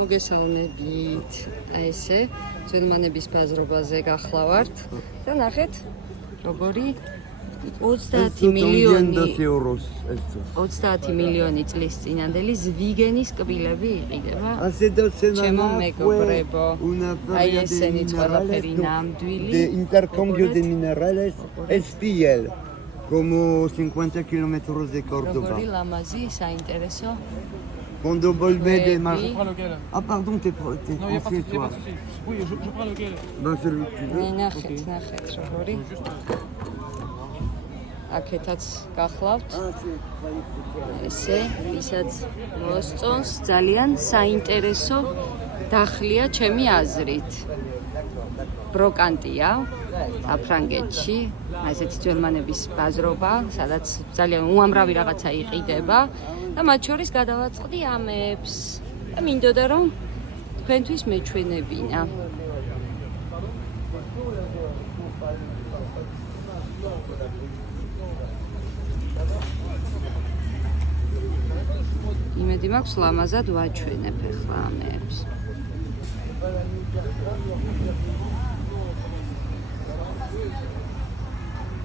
მოგესალმებით. აი ესე ძველმანების ბაზრობაზე გახლავართ და ნახეთ როგორი 30 მილიონი წლის წინანდელი ზვიგენის კბილები იყიდება. ჩემო მეგობრებო, აი ესენიც ყველაფერი ნამდვილი. De intercambio de minerales SPL, como 50 kilómetros de Córdoba. როგორი ლამაზი, საინტერესო. Cuando volvé de Mar... Oui. Ah pardon, t'es Non, il n'y a pas de souci, toi. Oui, je prends lequel. Ben celui que tu veux. ნახეთ როგორი. აქეთაც გახლავთ. ესე, ვისაც მოსწონს, ძალიან საინტერესო დახლია ჩემი აზრით. ბროკანტია საფრანგეთში, ესეთი ძველმანების ბაზრობა, სადაც ძალიან უამრავი რაღაცა იყიდება და მათ შორის გადავაწყდი ამებს. და მინდოდა რომ თქვენთვის მეჩვენებინა. იმედი მაქვს ლამაზად ვაჩვენებ ახლა ამებს.